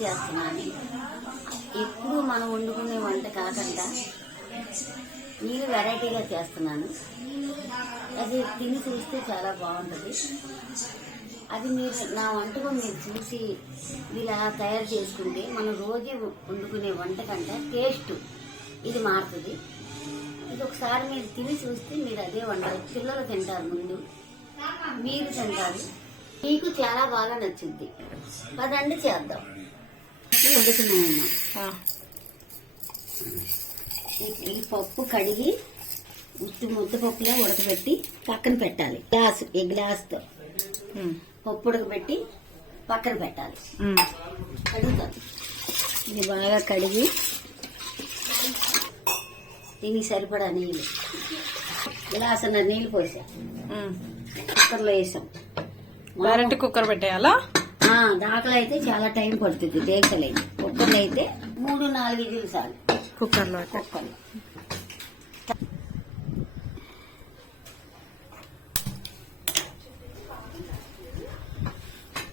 చేస్తున్నాను. ఎప్పుడు మనం వండుకునే వంట కాకుండా నేను వెరైటీగా చేస్తున్నాను. అది తిని చూస్తే చాలా బాగుంటుంది. అది మీరు నా వంటకం మీరు చూసి ఇలా తయారు చేసుకుంటే మనం రోజు వండుకునే వంట కంటే టేస్ట్ ఇది మారుతుంది. ఇది ఒకసారి మీరు తిని చూస్తే మీరు అదే వండాలి. పిల్లలు తింటారు, ముందు మీరు తింటారు, మీకు చాలా బాగా నచ్చుద్ది. పదండి చేద్దాం. వండుతున్నామమ్మా. ఈ పప్పు కడిగి ముద్దపప్పులో ఉడకబెట్టి పక్కన పెట్టాలి. ఈ గ్లాస్తో పప్పు ఉడకబెట్టి పక్కన పెట్టాలి. కడుగుతాం. ఇది బాగా కడిగి దీనికి సరిపడా నీళ్ళు, గ్లాసున్నర నీళ్ళు పోసాం. కుక్కర్లో వేసాం. Direct cooker పెట్టేయాలా? దాకలో అయితే చాలా టైం పడుతుంది. డేకలేదు. కుక్కర్లో అయితే 3-4 విజిల్లు చాలు. కుక్కర్లో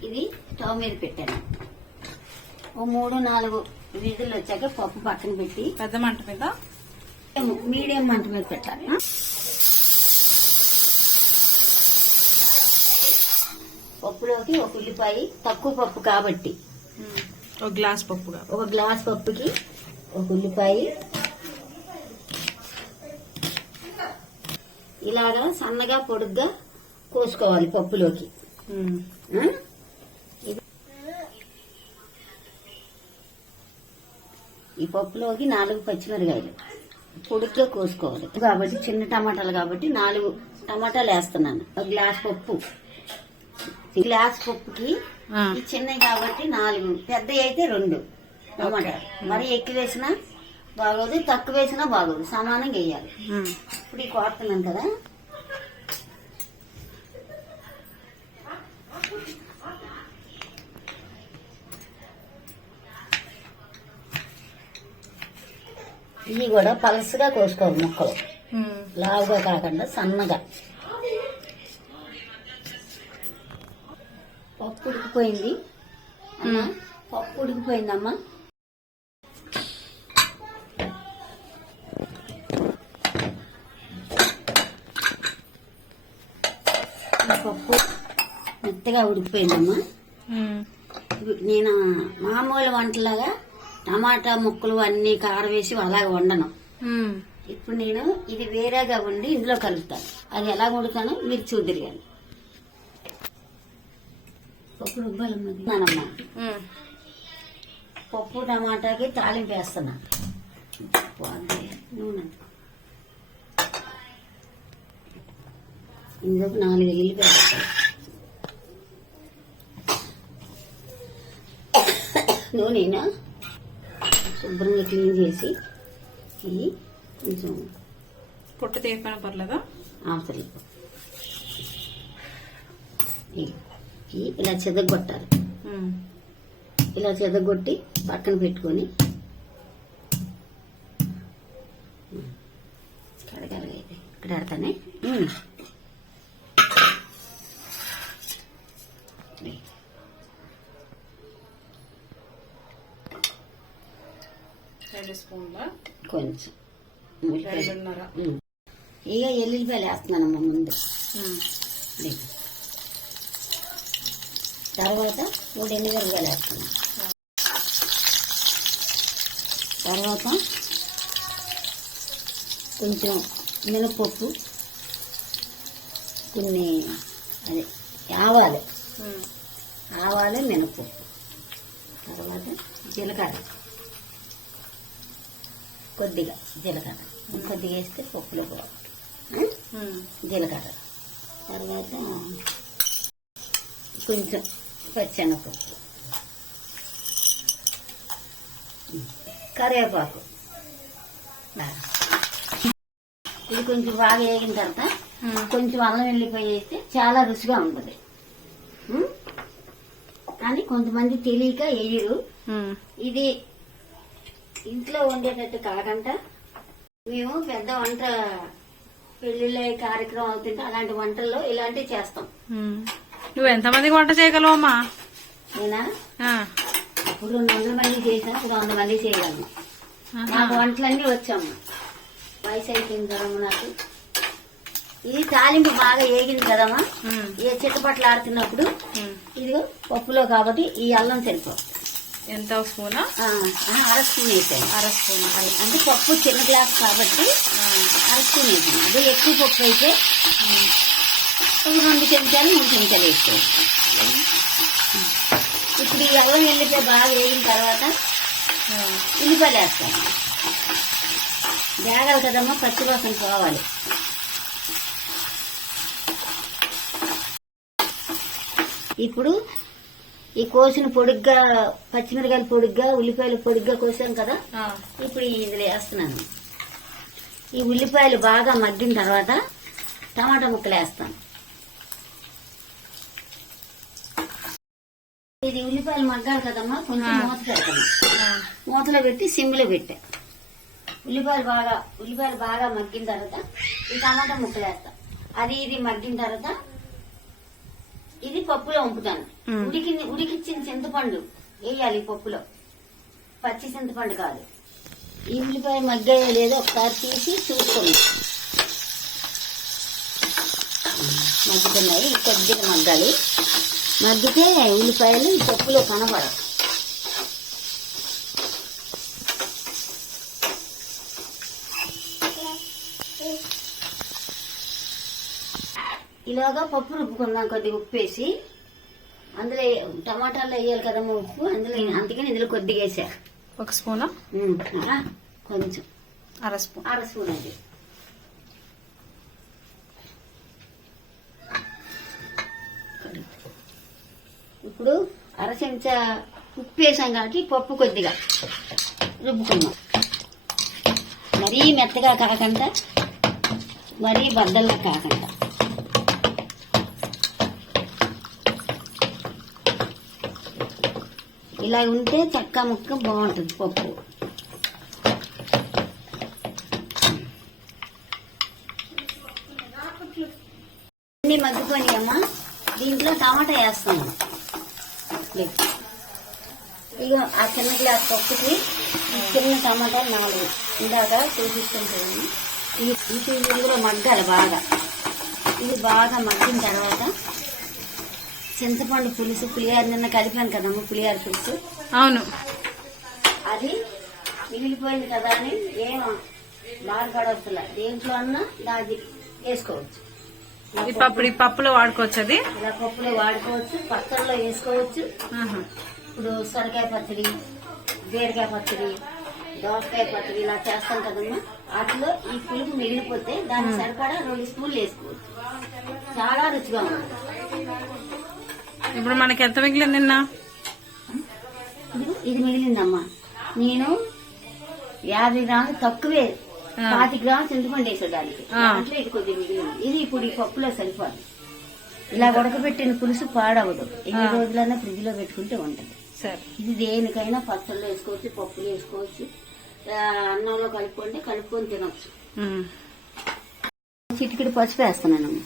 ఇది స్టవ్ మీద పెట్టాను. 3-4 విజిల్లు వచ్చాక పప్పు పక్కన పెట్టి పెద్ద మంట మీద, మీడియం మంట మీద పెట్టాలి. పప్పులోకి ఒక ఉల్లిపాయ, తక్కువ పప్పు కాబట్టి ఒక గ్లాస్ పప్పుకి ఒక ఉల్లిపాయ ఇలాగా సన్నగా పొడుగ్గా కోసుకోవాలి పప్పులోకి. ఈ పప్పులోకి 4 పచ్చిమిరకాయలు పొడుగ్గా కోసుకోవాలి. కాబట్టి చిన్న టమాటాలు కాబట్టి 4 టమాటాలు వేస్తున్నాను. ఒక గ్లాస్ పప్పు, గ్లాస్ పప్పుకి ఈ చిన్నవి కాబట్టి 4, పెద్దవి అయితే 2 టమాటాలు. మరి ఎక్కువ వేసినా బాగోదు, తక్కువ వేసినా బాగోదు, సమానంగా వేయాలి. ఇప్పుడు ఈ కోరుతున్నాను కదా, ఇవి కూడా పలసగా కోసుకోవాలి ముక్కలు, లావుగా కాకుండా సన్నగా. పప్పు ఉడికిపోయింది అమ్మా, పప్పు ఉడికిపోయిందమ్మా. పప్పు మెత్తగా ఉడికిపోయిందమ్మా. నేను మామూలు వంటలాగా టమాటా ముక్కలు అన్ని కారం వేసి అలాగ వండను. ఇప్పుడు నేను ఇది వేరేగా వండి ఇందులో కలుపుతాను. అది ఎలా వండుతానో మీరు చూద్దరు. కానీ పప్పు రుబ్బాలమ్మా. పప్పు టమాటాకి తాలింపు వేస్తున్నా. నూనె ఇందులో 4 ఎల్లిపాయలు వేస్తాను. నూనెనా శుభ్రంగా క్లీన్ చేసి ఇవి కొంచెం పొట్టు తీయకపోయినా పర్లేదా? అవసరం ఇలా చెదగొట్టాలి. ఇలా చెదగొట్టి పక్కన పెట్టుకొని కడగాలైతే ఇక్కడ ఆడతానే. కొంచెం ఇక ఎల్లుల్లిపాయలు వేస్తున్నానమ్మా ముందు. తర్వాత 3 ఎండుమిరపకాయలు వేస్తున్నాను. తర్వాత కొంచెం మినపప్పు, కొన్ని అదే ఆవాలు మినపప్పు, తర్వాత జీలకర్ర, కొద్దిగా జీలకర్ర కొద్దిగా వేస్తే పప్పులో కూడా జీలకర్ర, తర్వాత కొంచెం పచ్చెనపప్పు, కరివేపాకు. ఇది కొంచెం బాగా వేగిన తర్వాత కొంచెం అల్లం వెల్లిపాయ వేస్తే చాలా రుచిగా ఉంటుంది. కానీ కొంతమంది తెలియక వేయరు. ఇది ఇంట్లో వండేటట్టు కాకుండా మేము పెద్ద వంట పెళ్లిళ్ళ కార్యక్రమం అవుతుంటే అలాంటి వంటల్లో ఇలాంటివి చేస్తాం. నువ్వు ఎంతమందికి వంట చేయగలవమ్మా? నేనా అప్పుడు 200 మంది చేసాం, ఇప్పుడు 100 మంది చేయగలను. నాకు వంటలన్నీ వచ్చాము. వయసు అయిపోయింది కదమ్మా నాకు. ఇది తాలింపు బాగా ఏగింది కదమ్మా. ఏ చిట్టపట్లు ఆడుతున్నప్పుడు ఇది పప్పులో కాబట్టి ఈ అల్లం సరిపో. ఎంత స్పూనా? అర స్పూన్ వేసాను. అర స్పూన్. అంటే పప్పు చిన్న గ్లాస్ కాబట్టి అర స్పూన్ వేసాను. అదే ఎక్కువ పప్పు అయితే 2 చెంచాలు 3 చెంచాలు వేసుకోవచ్చు. ఇప్పుడు ఈ అల్లం వెల్లిపాయ బాగా వేగిన తర్వాత ఉల్లిపాయలు వేస్తాను. వేగాలి కదమ్మా, పచ్చివాసన పోవాలి. ఇప్పుడు ఈ కోసిన పొడుగ్గా పచ్చిమిరకాయలు పొడుగ్గా ఉల్లిపాయలు పొడుగ్గా కోసాం కదా, ఇప్పుడు ఇందులో వేస్తున్నాను. ఈ ఉల్లిపాయలు బాగా మగ్గిన తర్వాత టమాటా ముక్కలు వేస్తాను. ఇది ఉల్లిపాయలు మగ్గాలి కదమ్మా, కొంచెం మూత పెడతాను. మూతలో పెట్టి సిమ్లో పెట్టా. ఉల్లిపాయలు బాగా మగ్గిన తర్వాత ఈ టమాటా ముక్కలు వేస్తాం. ఇది మగ్గిన తర్వాత ఇది పప్పులో వంపుతాను. ఉడికిచ్చిన చింతపండు వేయాలి పప్పులో, పచ్చి చింతపండు కాదు. ఈ ఉల్లిపాయ మగ్గాయో లేదో ఒకసారి తీసి చూసుకోండి. మగ్గుతున్నాయి, కొద్దిగా మగ్గాలి. మగ్గితే ఉల్లిపాయలు ఈ పప్పులో కనబడవు. ఇలాగా పప్పు రుబ్బుకుందాం. కొద్దిగా ఉప్పు వేసి అందులో టమాటాల్లో వేయాలి కదమ్మా ఉప్పు, అందుకని ఇందులో కొద్దిగా వేసా. 1 స్పూనా? కొంచెం అర స్పూన్. అది. ఇప్పుడు అర చెంచా ఉప్పు వేసాం కాబట్టి పప్పు కొద్దిగా రుబ్బుకున్నాం. మరీ మెత్తగా కాకుండా మరీ బద్దల్లా కాకుండా. ఇలా ఉంటే చక్క ముక్క బాగుంటుంది పప్పు. అన్ని మగ్గిపోయినాయమ్మా. దీంట్లో టమాటా వేస్తాము. ఇక ఆ చిన్న గ్లాస్ పప్పుకి చిన్న టమాటా 4 ఇందాక చూపిస్తుంటాను. ఇందులో మగ్గాలి బాగా. ఇది బాగా మగ్గిన తర్వాత చింతపండు పులుసు, పులిహార నిన్న కలిపాను కదమ్మా, పులిహార పులుసు. అవును. అది మిగిలిపోయింది కదా అని ఏం బాధపడవచ్చులా. దేంట్లో అన్నా దాది వేసుకోవచ్చు. ఈ పప్పులో వాడుకోవచ్చు. అది ఇలా పప్పులో వాడుకోవచ్చు, పచ్చళ్ళలో వేసుకోవచ్చు. ఇప్పుడు సొరకాయ పచ్చడి, బీరకాయ పచ్చడి, దోసకాయ పచ్చడి ఇలా చేస్తాం కదమ్మా. వాటిలో ఈ పులుపు మిగిలిపోతే దాన్ని సరిపడా 2 స్పూన్లు వేసుకోవచ్చు. చాలా రుచిగా ఉంటుంది. ఇప్పుడు మనకి ఎంత మిగిలింది నిన్న? ఇది మిగిలిందమ్మా. నేను 50 గ్రాములు తక్కువే, 25 గ్రాములు చింతపండు వేసేదానికి. దాంట్లో ఇది కొద్దిగా మిగిలింది. ఇది ఇప్పుడు ఈ పప్పులో సరిపోదు. ఇలా ఉడకబెట్టిన పులుసు పాడవదు. ఎన్ని రోజులైనా ఫ్రిడ్జ్ లో పెట్టుకుంటే ఉంటది. ఇది దేనికైనా పచ్చళ్ళు వేసుకోవచ్చు, పప్పులు వేసుకోవచ్చు, అన్నంలో కలుపుకొని తినొచ్చు. చిటికెడు పసుపు వేస్తున్నానమ్మా.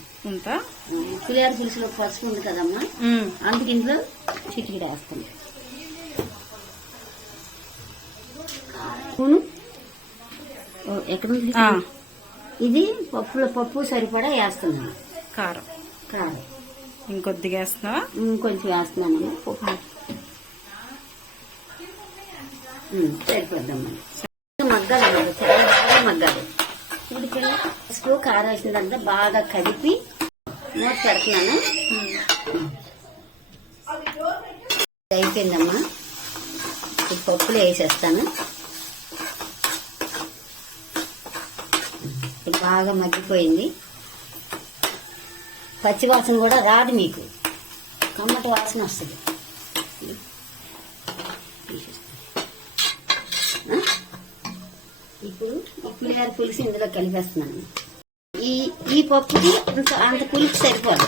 పులిహార పులుసులో పసుపు ఉంది కదమ్మా, అందుకు ఇంట్లో చిటికెడు వేస్తాను. ఎక్కడ ఇది పప్పు సరిపడా వేస్తున్నాను. కారం ఇంకొద్దిగా వేస్తున్నావా? కొంచెం వేస్తున్నానమ్మా. సరిపోద్దమ్మా. మగ్గాలి, చాలా బాగా మగ్గాలి. ఉడికిన పసుపు కారం వేసిందంతా బాగా కలిపి మూత పెడుతున్నాను. అయిపోయిందమ్మా. ఈ పప్పులో వేసేస్తాను. బాగా మగ్గిపోయింది. పచ్చివాసన కూడా రాదు, మీకు కమ్మటి వాసన వస్తుంది. ఇప్పుడు ఈ పులిహార పులుసు ఇందులో కలిపేస్తున్నాను. ఈ పప్పుకి అంత పులుసు సరిపోదు.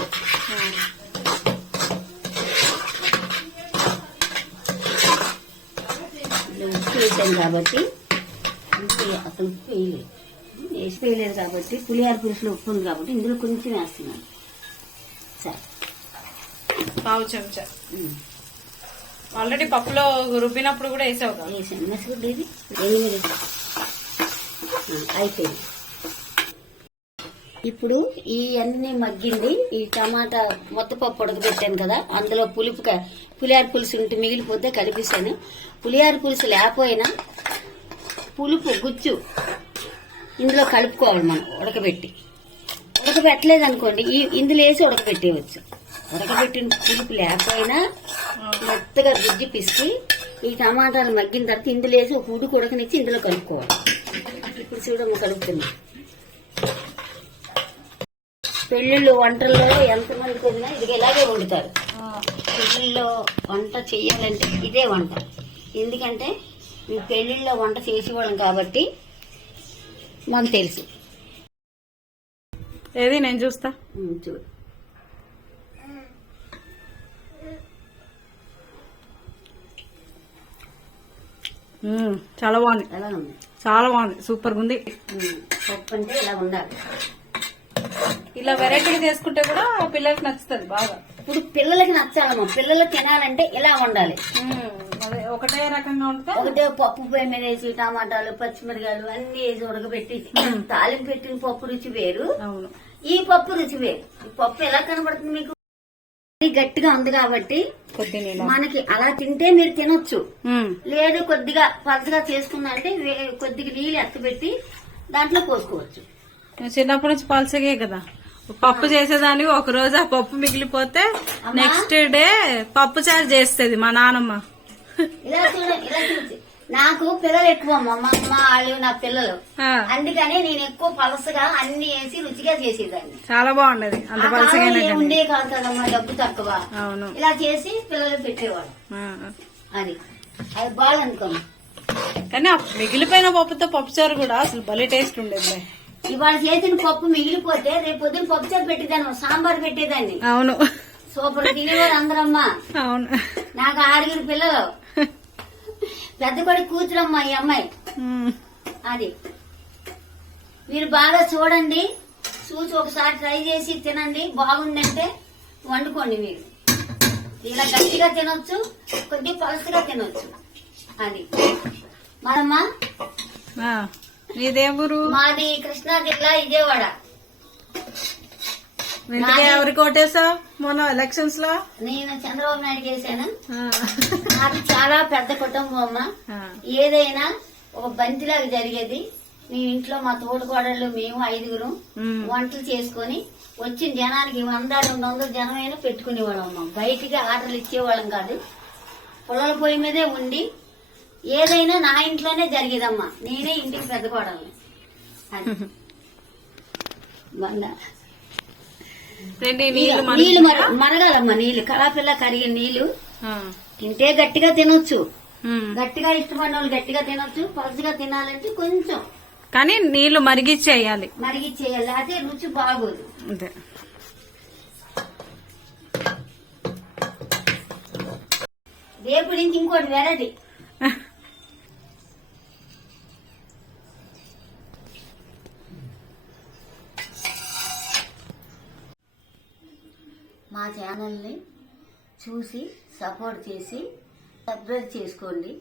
ఉప్పు వేసాను కాబట్టి అసలు ఉప్పు వేయలేదు కాబట్టి పులిహార పులుసులో ఉప్పు ఉంది కాబట్టి ఇందులో కొంచెం వేస్తున్నాను. సరే, పావు చెంచా. ఆల్రెడీ పప్పులో రుబ్బినప్పుడు కూడా వేసావు కదా. వేసాను మసిగుడ్డు ఇది 8 అయిపోయింది. ఇప్పుడు ఈ అన్ని మగ్గింది. ఈ టమాటా మొత్తపప్పు ఉడకబెట్టాను కదా, అందులో పులిహార పులుసు ఉంటే మిగిలిపోతే కలిపేసాను. పులిహార పులుసు లేకపోయినా పులుపు గుజ్జు ఇందులో కలుపుకోవాలి మనం ఉడకబెట్టలేదు అనుకోండి ఇందులో వేసి ఉడకబెట్టేయచ్చు. ఉడకబెట్టిన పులుపు లేకపోయినా మెత్తగా గుజ్జు పిసికి ఈ టమాటాలు మగ్గిన తర్వాత ఇందులో వేసి ఒక ఉడుకు ఉడకనిచ్చి ఇందులో కలుపుకోవాలి. ఇప్పుడు చూడమ్మ కలుపుతున్నా. పెళ్లిళ్ళు వంటల్లో ఎంతమంది కొద్దినా ఇది ఇలాగే వండుతారు. పెళ్లిళ్ళలో వంట చెయ్యాలంటే ఇదే వంట. ఎందుకంటే మేము పెళ్లిళ్ళలో వంట చేసేవాళ్ళం కాబట్టి మాకు తెలుసు. ఏది నేను చూస్తా. చూడు చాలా బాగుంది. ఎలా ఉంది? చాలా బాగుంది, సూపర్ గా ఉంది. పప్పు అంటే ఇలా ఉండాలి. ఇలా వెరైటీగా చేసుకుంటే కూడా పిల్లలకి నచ్చుతుంది బాగా. ఇప్పుడు పిల్లలకి నచ్చాలమ్మా. పిల్లలు తినాలంటే ఇలా ఉండాలి. అదే ఒకటే రకంగా ఉంటే ఒకటే పప్పు పొయ్యి మీద వేసి టమాటాలు పచ్చిమిరకాయలు అన్ని వేసి ఉడకబెట్టి తాలింపు పెట్టిన పప్పు రుచి వేరు, అవును ఈ పప్పు రుచి వేరు. ఈ పప్పు ఎలా కనబడుతుంది మీకు? గట్టిగా ఉంది కాబట్టి కొద్దిగా మనకి అలా తింటే మీరు తినొచ్చు. లేదు కొద్దిగా పలచగా చేసుకున్నా అంటే కొద్దిగా నీళ్ళు ఎత్తబెట్టి దాంట్లో పోసుకోవచ్చు. చిన్నప్పటి నుంచి పలసగే కదా పప్పు చేసేదాన్ని. ఒక రోజు ఆ పప్పు మిగిలిపోతే నెక్స్ట్ డే పప్పు చారు చేస్తుంది మా నానమ్మ. ఇలా చూడండి. నాకు పిల్లలు ఎక్కువ మా అమ్మ వాళ్ళు నా పిల్లలు, అందుకని నేను ఎక్కువ పలసగా అన్ని వేసి రుచిగా చేసేదాన్ని. చాలా బాగుండేది. అంత పలసగా ఉండే కాదు కదమ్మా, డబ్బు తక్కువ. అవును, ఇలా చేసి పిల్లలు పెట్టేవాడు. అది బాగుందనుకోండి. కానీ మిగిలిపోయిన పప్పుతో పప్పు చారు కూడా అసలు భలే టేస్ట్ ఉండేది. ఇవాళ చేసిన పప్పు మిగిలిపోతే రేపు పొద్దున పప్పు చారు పెట్టేదాన్ని, సాంబార్ పెట్టేదాన్ని. అవును, సూపర్ తినేవారు అందరమ్మా. అవును, నాకు 6 పిల్లలు. పెద్ద కొడుకు కూతురమ్మా ఈ అమ్మాయి. అది మీరు బాగా చూడండి, చూసి ఒకసారి ట్రై చేసి తినండి. బాగుందంటే వండుకోండి. మీరు ఇలా గట్టిగా తినొచ్చు, కొద్దిగా పలుసుగా తినొచ్చు. అది మనమ్మా. మీదే ఊరు? మాది కృష్ణా జిల్లా, విజయవాడ. ఎవరికి ఓటేసావు మొన్న ఎలక్షన్స్ లో? నేను చంద్రబాబు నాయుడు చేశాను. నాకు చాలా పెద్ద కుటుంబం అమ్మా. ఏదైనా ఒక బంతిలాగా జరిగేది. మీ ఇంట్లో మా తోడుకోడళ్ళు మేము 5 వంటలు చేసుకుని వచ్చిన జనానికి 100-200 జనమైనా పెట్టుకునేవాళ్ళం అమ్మా. బయటికి ఆర్డర్లు ఇచ్చేవాళ్ళం కాదు. పొలాల పొయ్యి మీదే ఉండి ఏదైనా నా ఇంట్లోనే జరిగేదమ్మా. నేనే ఇంటికి పెద్ద కోడల్ని. నీళ్లు మరగాలమ్మా. నీళ్లు కళాపిల్ల కరిగిన నీళ్లు తింటే గట్టిగా తినొచ్చు. గట్టిగా ఇష్టపడిన వాళ్ళు గట్టిగా తినొచ్చు. పలుచగా తినాలంటే కొంచెం కానీ నీళ్లు మరిగిచ్చేయాలి. అదే రుచి బాగోదు. అంతే. రేపు నుంచి ఇంకోటి వెరైటీ. మా ఛానల్ని చూసి సపోర్ట్ చేసి సబ్స్క్రైబ్ చేసుకోండి.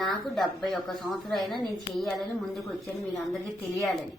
నాకు 71 సంవత్సరం అయినా నేను చేయాలని ముందుకు వచ్చాను, మీకు అందరికీ తెలియాలని.